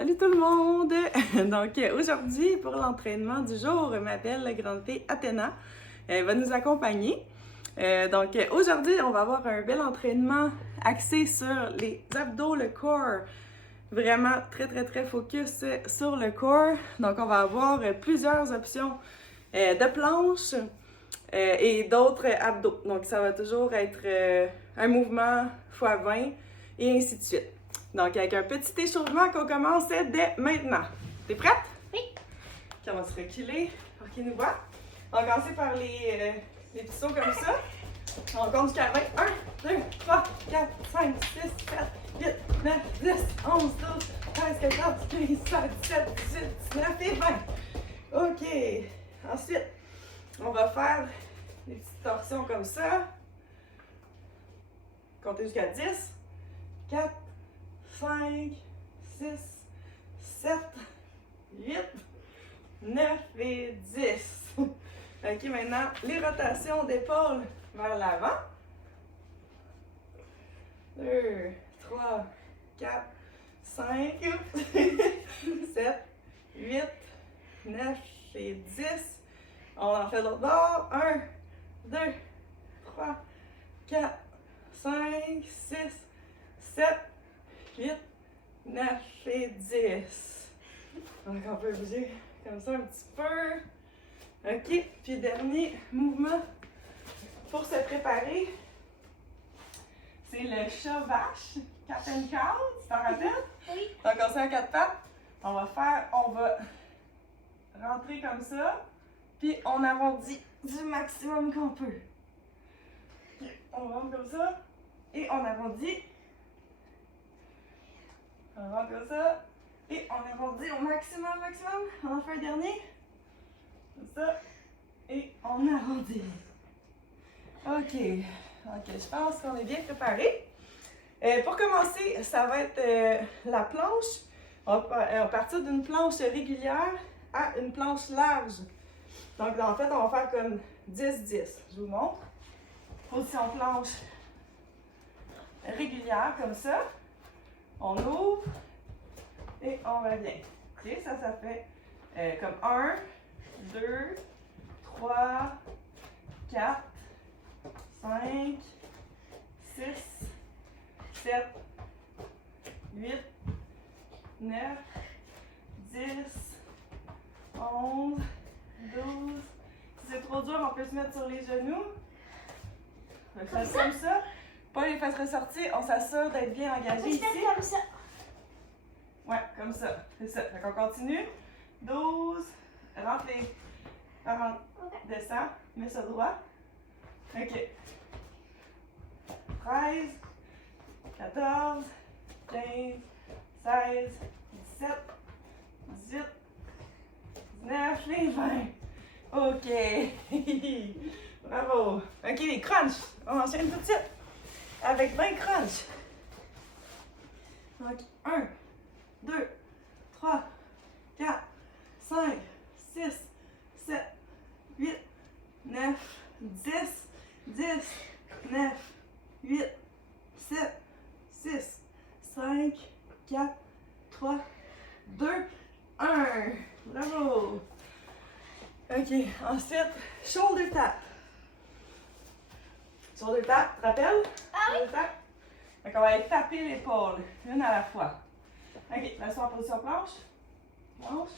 Salut tout le monde! Donc aujourd'hui, pour l'entraînement du jour, ma belle grande fille Athéna va nous accompagner. Donc aujourd'hui, on va avoir un bel entraînement axé sur les abdos, le corps. Vraiment très focus sur le corps. Donc on va avoir plusieurs options de planches et d'autres abdos. Donc ça va toujours être un mouvement x 20 et ainsi de suite. Donc, avec un petit échauffement qu'on commence dès maintenant. T'es prête? Oui. OK, on va se reculer pour qu'il nous voit. On va commencer par les petits sauts comme ça. On compte jusqu'à 20. 1, 2, 3, 4, 5, 6, 7, 8, 9, 10, 11, 12, 13, 14, 15, 16, 17, 18, 19 et 20. OK. Ensuite, on va faire des petites torsions comme ça. Comptez jusqu'à 10, 4, 5, 6, 7, 8, 9 et 10. OK, maintenant, les rotations d'épaule vers l'avant. 2, 3, 4, 5, 7, 8, 9 et 10. On en fait l'autre bord. 1, 2, 3, 4, 5, 6, 7, 8, 9 et 10. Donc on peut bouger comme ça un petit peu. OK, puis dernier mouvement pour se préparer, c'est le chat vache, cat and cow, tu t'en rappelles? Oui. Donc on se met à quatre pattes, on va rentrer comme ça, puis on arrondit du maximum qu'on peut. Okay, on rentre comme ça, et on arrondit. On rentre comme ça. Et on arrondit au maximum. On en fait un dernier. Comme ça. Et on arrondit. OK. Donc, je pense qu'on est bien préparé. Pour commencer, ça va être la planche. On va partir d'une planche régulière à une planche large. Donc, en fait, on va faire comme 10-10. Je vous montre. Position planche régulière, comme ça. On ouvre et on revient. OK, ça fait comme 1, 2, 3, 4, 5, 6, 7, 8, 9, 10, 11, 12. Si c'est trop dur, on peut se mettre sur les genoux. On fait ça comme ça. Pas les fesses ressorties, on s'assure d'être bien engagé ici. Comme ça. Ouais, comme ça. C'est ça. Fait qu'on continue. 12. Rentre les. 40. Okay. Descends. Mets ça droit. OK. 13. 14. 15. 16. 17. 18. 19. Et 20. OK. Bravo. OK, les crunchs. On enchaîne tout de suite. Avec 20 crunchs. Donc, 1, 2, 3, 4, 5, 6, 7, 8, 9, 10, 10, 9, 8, 7, 6, 5, 4, 3, 2, 1. Bravo! OK, ensuite, shoulder tap. Shoulder tap, tu te rappelles? Ah oui? Shoulder tap. Donc, on va aller taper l'épaule, une à la fois. OK, laisse-toi en position planche. Planche.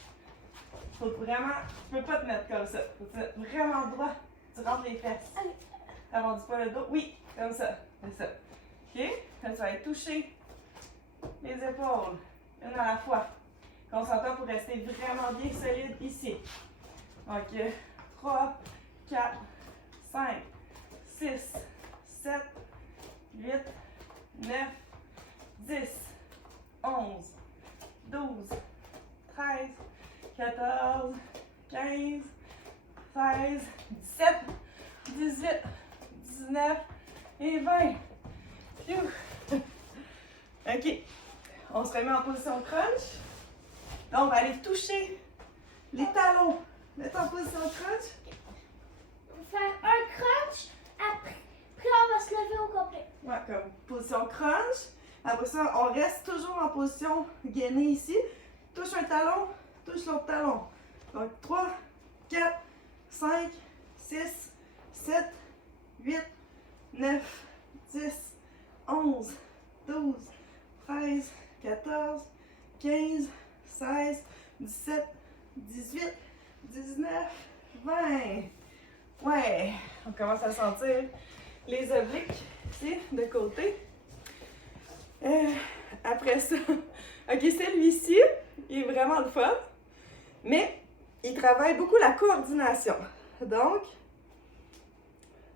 Faut vraiment, tu peux pas te mettre comme ça. Faut te mettre vraiment droit. Tu rentres les fesses. Allez. T'arrondis pas le dos. Oui, comme ça. C'est ça. OK? Là, tu vas aller toucher les épaules, une à la fois. Concentre-toi pour rester vraiment bien solide ici. Donc, 3, 4, 5, 6, 7, 8, 9, 10, 11, 12, 13, 14, 15, 16, 17, 18, 19 et 20. Phew. OK. On se remet en position crunch. Là, on va aller toucher les talons. Mets en position crunch. On va faire un crunch, après on va se lever au complet. Ouais, comme position crunch. Après ça, on reste toujours en position gainée ici. touche un talon, touche l'autre talon. Donc 3, 4, 5, 6, 7, 8, 9, 10, 11, 12, 13, 14, 15, 16, 17, 18, 19, 20. Ouais, on commence à sentir les obliques ici, de côté. Après ça, ok, celui-ci, il est vraiment le fun, mais il travaille beaucoup la coordination. Donc,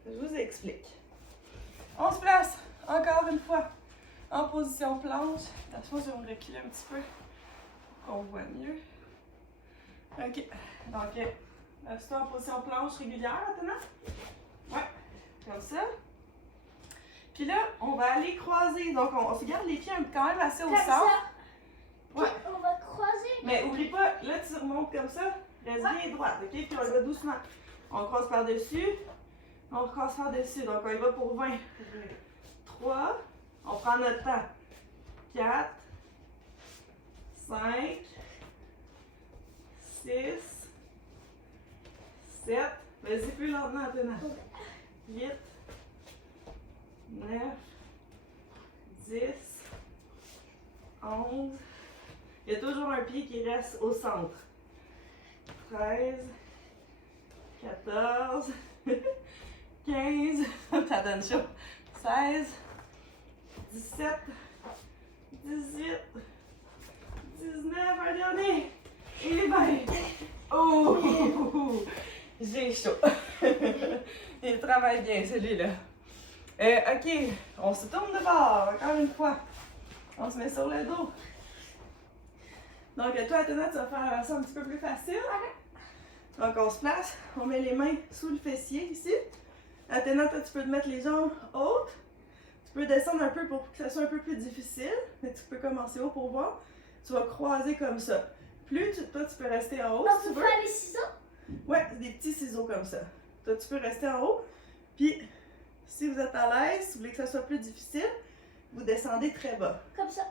je vous explique. On se place encore une fois en position planche. Attention, je vais me reculer un petit peu pour qu'on voit mieux. Ok, donc, restez en position planche régulière maintenant. Ouais, comme ça. Puis là, on va aller croiser. Donc, on se garde les pieds quand même assez au centre. Ouais. On va croiser. Mais oublie pas, là, tu remontes comme ça. Reste bien droite, ok? Puis on y va doucement. On croise par-dessus. On croise par-dessus. Donc, on y va pour 20. 3. On prend notre temps. 4. 5. 6. 7. Vas-y plus lentement maintenant. 8. 9, 10, 11. Il y a toujours un pied qui reste au centre. 13, 14, 15, ça donne chaud. 16, 17, 18, 19, un dernier. Et 20. Oh! J'ai chaud. Il travaille bien celui-là. Ok, on se tourne de bord, encore une fois. On se met sur le dos. Donc, toi, Athéna, tu vas faire ça un petit peu plus facile. Donc, on se place, on met les mains sous le fessier ici. Athéna, toi, tu peux te mettre les jambes hautes. Tu peux descendre un peu pour que ça soit un peu plus difficile, mais tu peux commencer haut pour voir. Tu vas croiser comme ça. Toi, tu peux rester en haut si tu veux. On peut faire les ciseaux? Ouais, des petits ciseaux comme ça. Toi, tu peux rester en haut. Puis, si vous êtes à l'aise, si vous voulez que ça soit plus difficile, vous descendez très bas. Comme ça.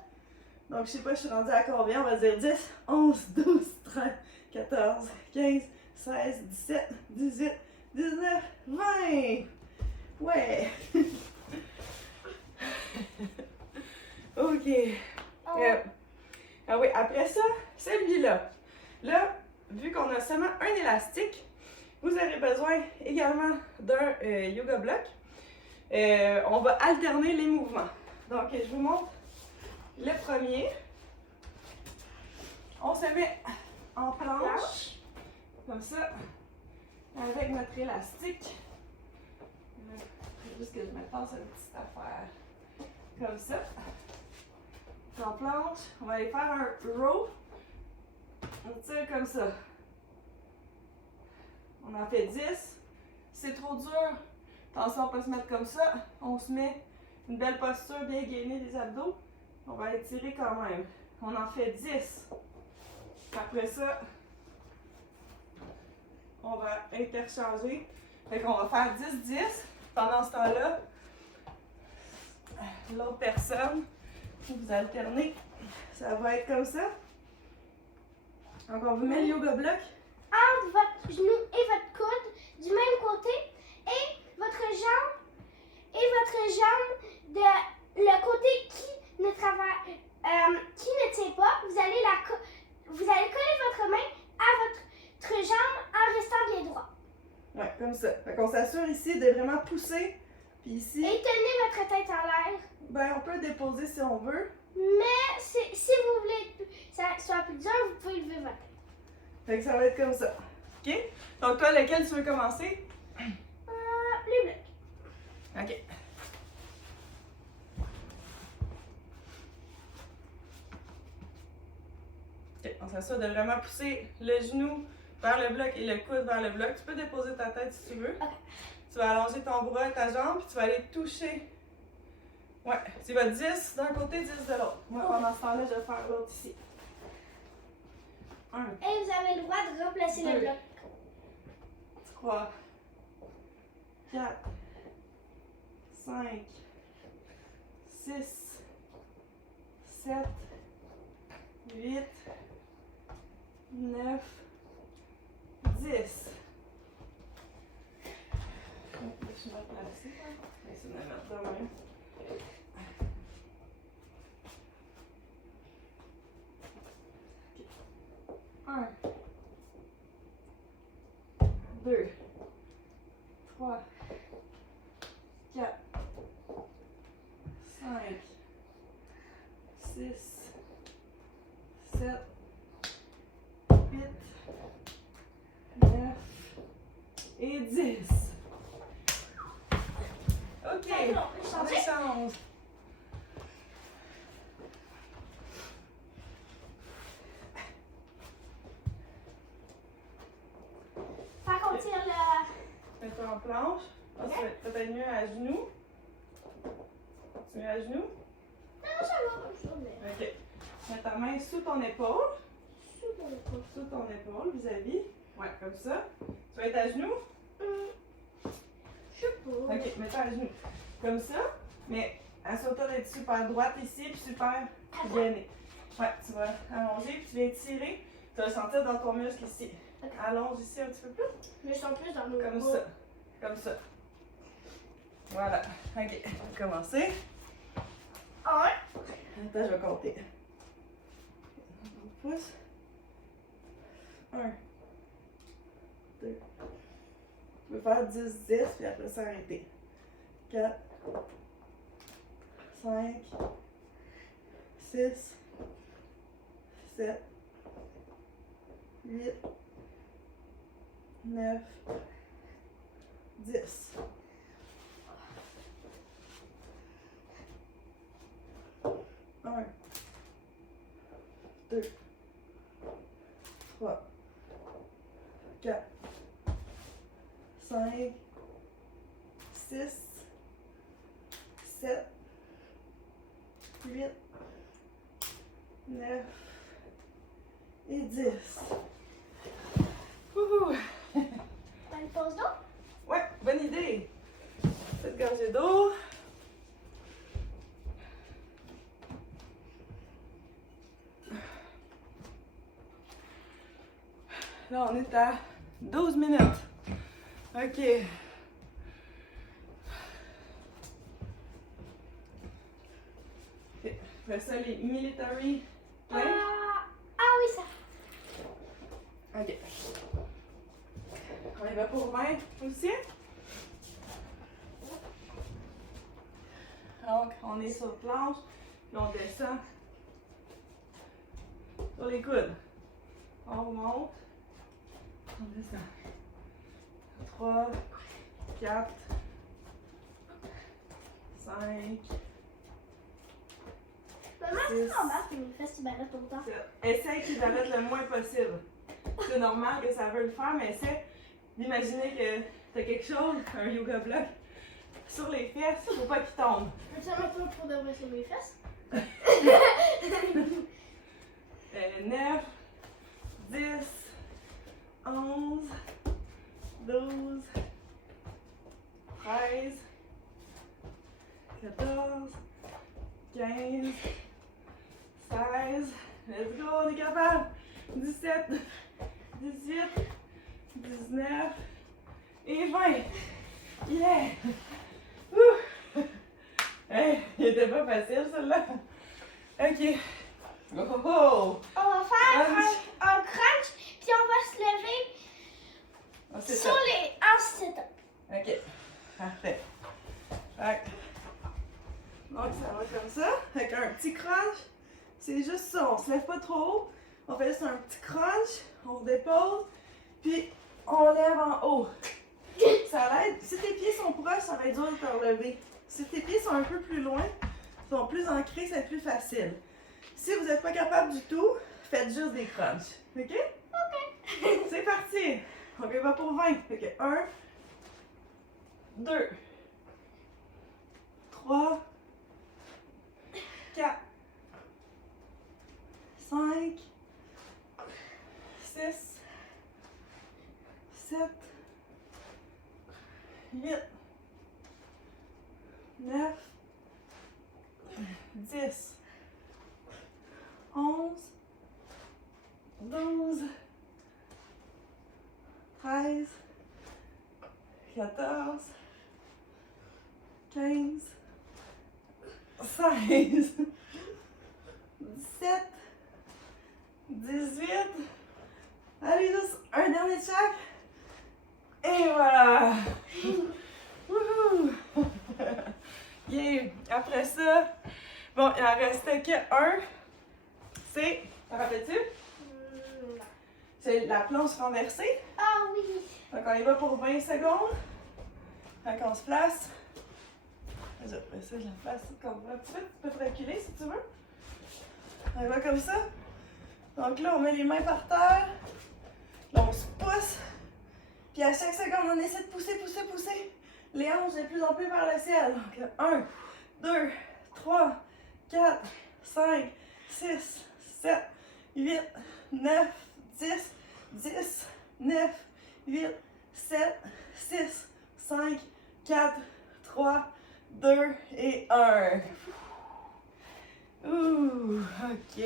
Donc, je sais pas, je suis rendue à combien? On va dire 10, 11, 12, 13, 14, 15, 16, 17, 18, 19, 20. Ouais. Ok. Ah oui, après ça, celui-là. Là, vu qu'on a seulement un élastique, vous aurez besoin également d'un yoga block. On va alterner les mouvements. Donc, je vous montre le premier. On se met en planche, comme ça, avec notre élastique. Juste que je me passe une petite affaire. Comme ça. En planche, on va aller faire un row. On tire comme ça. On en fait 10. Si c'est trop dur, attention, on peut se mettre comme ça. On se met une belle posture, bien gainée des abdos. On va étirer quand même. On en fait 10. Après ça, on va interchanger. Fait qu'on va faire 10-10. Pendant ce temps-là, l'autre personne, vous alternez. Ça va être comme ça. Donc, on vous met le yoga block. Entre votre genou et votre coude du même côté et votre jambe de le côté qui ne tient pas, vous allez coller votre main à votre jambe en restant bien droit. Ouais, comme ça. Fait qu'on s'assure ici de vraiment pousser. Puis ici, Et tenez votre tête en l'air. ben on peut déposer si on veut. Mais si vous voulez que ça soit plus dur, vous pouvez lever votre tête. Fait que ça va être comme ça. OK? Donc toi, lequel tu veux commencer? Les blocs. OK. OK, on s'assure de vraiment pousser le genou vers le bloc et le coude vers le bloc. Tu peux déposer ta tête si tu veux. OK. Tu vas allonger ton bras et ta jambe, puis tu vas aller toucher. Ouais, tu vas 10 d'un côté, 10 de l'autre. Moi, pendant ce temps-là, je vais faire l'autre ici. 1, Et vous avez le droit de replacer le 2, bloc. 3, 4, 5, 6, 7, 8, 9, 10. Je vais placer. Je vais essayer de la mettre de même. 1, 2, 3, 4, 5, 6, 7, 8, 9 et 10. OK, on échange. Fait qu'on tire le... Mets-toi en planche. Ça va être peut-être mieux à genoux. Tu mets à genoux? Non, ça va comme ça, mais... OK. Mets ta main sous ton épaule. Sous ton épaule. Sous ton épaule vis-à-vis. Ouais, comme ça. Tu vas être à genoux? Je sais pas. OK, mets-toi à genoux. Comme ça, mais assure-toi d'être super droite ici puis super gainée. Ouais, tu vas allonger puis tu viens tirer. Tu vas le sentir dans ton muscle ici. Ok. Allonge ici un petit peu plus. Je sens plus dans nos Comme bras. ça. Comme ça. Voilà. OK, on va commencer. 1, Attends, je vais compter. On pousse. 1, 2. Tu peux faire 10, 10, puis après ça arrêter. 4, 5, 6, 7, 8, 9, 10. 1, 2, 3, 4, 5, 6, 7, 8, 9 et 10. Wouhou! T'as une pause d'eau? Ouais, bonne idée. Cette gorgée d'eau. Là, on est à 12 minutes. OK. OK. Après ça, les military plank. Oui, ça. OK. On y va pour 20 aussi. Donc, on est sur planche, puis on descend sur les coudes. On remonte. On descend. 3, 4, 5, Maman, Six. tu t'embarques et mes fesses, tu balades tout le temps. 7. Essaye qu'ils arrêtent le moins possible. C'est normal que ça veut le faire, mais essaie d'imaginer que tu as quelque chose, un yoga block, sur les fesses, faut pas qu'il tombe. Peux-tu en mettre un pour de vrai sur mes fesses? 9, 10, 11, 12, 13, 14, 15, 16, let's go, on est capable, 17, 18, 19 et 20. Yeah! Ouh! Hey, il était pas facile celle-là. Ok. Oh oh oh! On va faire Crunch. un crunch, puis on va se lever Ah, c'est sur ça. les hanches sit-up. Ok. Parfait. Fait que- donc ça va comme ça. Avec un petit crunch. C'est juste ça. On se lève pas trop haut. On fait juste un petit crunch. On se dépose. Puis on lève en haut. Ça l'aide. Si tes pieds sont proches, ça va être dur de te relever. Si tes pieds sont un peu plus loin, sont plus ancrés, ça va être plus facile. Si vous n'êtes pas capable du tout, faites juste des crunchs. OK? OK. C'est parti. On y va pour 20. Fait que 1, 2, 3, 4, 5, 6, 7, 8, 9, 10, 11, 12, 13, 14, 15, 16, 17, 18. Allez, juste un dernier de chaque. Et voilà! Wouhou! Yeah! Après ça, bon, il en restait qu'un. C'est, t'en rappelles-tu? Non. C'est la planche renversée. Ah oui. Donc on y va pour 20 secondes. Fait qu'on se place. Après ça, je la place comme un petit peu. Tu peux te reculer si tu veux. On y va comme ça. Donc là, on met les mains par terre. Là, on se pousse. Puis à chaque seconde, on essaie de pousser, pousser, pousser les hanches de plus en plus vers le ciel. Donc là, 1, 2, 3, 4, 5, 6, 7, 8, 9, 10, 10, 9, 8, 7, 6, 5, 4, 3, 2 et 1. Ouh, ok.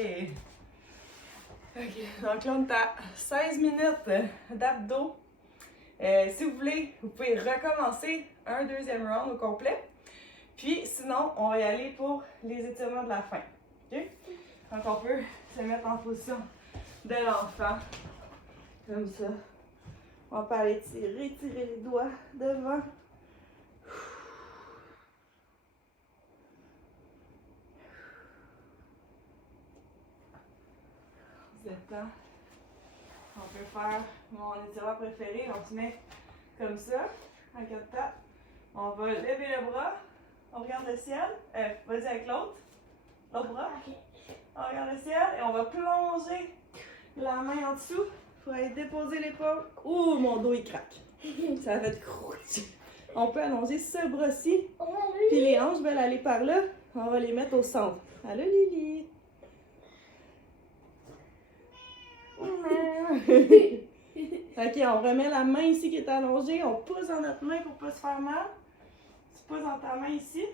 Ok, donc là, on est à 16 minutes d'abdos. Si vous voulez, vous pouvez recommencer un deuxième round au complet. Puis sinon, on va y aller pour les étirements de la fin. Ok? Donc on peut se mettre en position de l'enfant. Comme ça. On peut aller tirer les doigts devant. On se détend. On peut faire mon étirement préféré. On se met comme ça, en quatre pattes. On va lever le bras. On regarde le ciel. Vas-y avec l'autre. L'autre bras. Ok. On regarde le ciel et on va plonger la main en dessous pour aller déposer l'épaule. Ouh, mon dos il craque. Ça va être croûte. On peut allonger ce bras-ci. Oh, Puis les hanches veulent aller par là. On va les mettre au centre. Allô, Lily. Ok, on remet la main ici qui est allongée. On pousse dans notre main pour ne pas se faire mal. Tu pousses dans ta main ici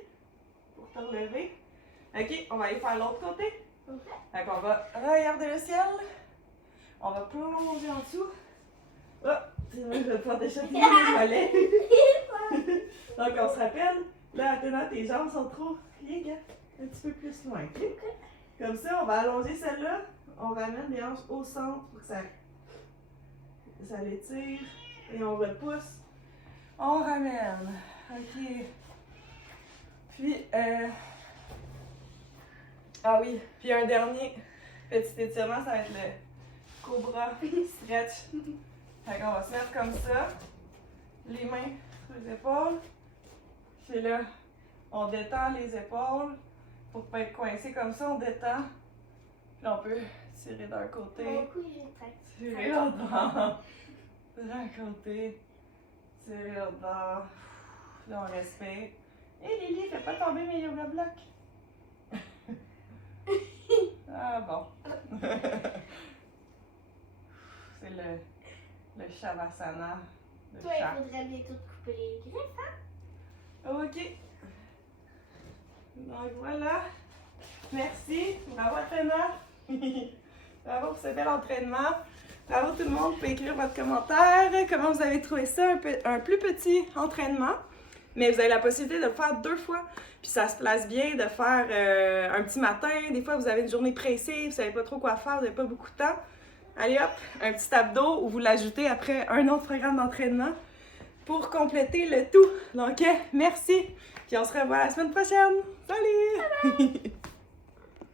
pour te relever. Ok, on va aller faire l'autre côté. Fait qu'on va regarder le ciel. On va plonger en dessous. Oh, c'est vrai, je vais pouvoir t'échapper les mollets. Donc on se rappelle, là, maintenant tes jambes sont trop pliées, un petit peu plus loin. Okay? Comme ça, on va allonger celle-là. On ramène les hanches au centre pour que ça l'étire. Et on repousse. On ramène. Ok. Puis, ah oui, puis un dernier petit étirement, ça va être le cobra stretch. Fait qu'on va se mettre comme ça, les mains sur les épaules. Puis là, on détend les épaules pour ne pas être coincé comme ça, on détend. Puis on peut tirer d'un côté, tirer l'autre bord, d'un côté, tirer l'autre bord. Là, on respire. Hé Lily, fais pas tomber mes yoga blocs. Ah bon. C'est le Shavasana. Toi, il faudrait bientôt te couper les griffes, hein? Ok. Donc voilà. Merci. Bravo entraîneur. Bravo pour ce bel entraînement. Bravo tout le monde. Vous pouvez écrire votre commentaire. Comment vous avez trouvé ça? Un plus petit entraînement. Mais vous avez la possibilité de le faire 2 fois. Puis ça se place bien de faire un petit matin. Des fois, vous avez une journée pressée, vous ne savez pas trop quoi faire, vous n'avez pas beaucoup de temps. Allez hop, un petit abdos ou vous l'ajoutez après un autre programme d'entraînement pour compléter le tout. Donc, merci. Puis on se revoit la semaine prochaine. Salut!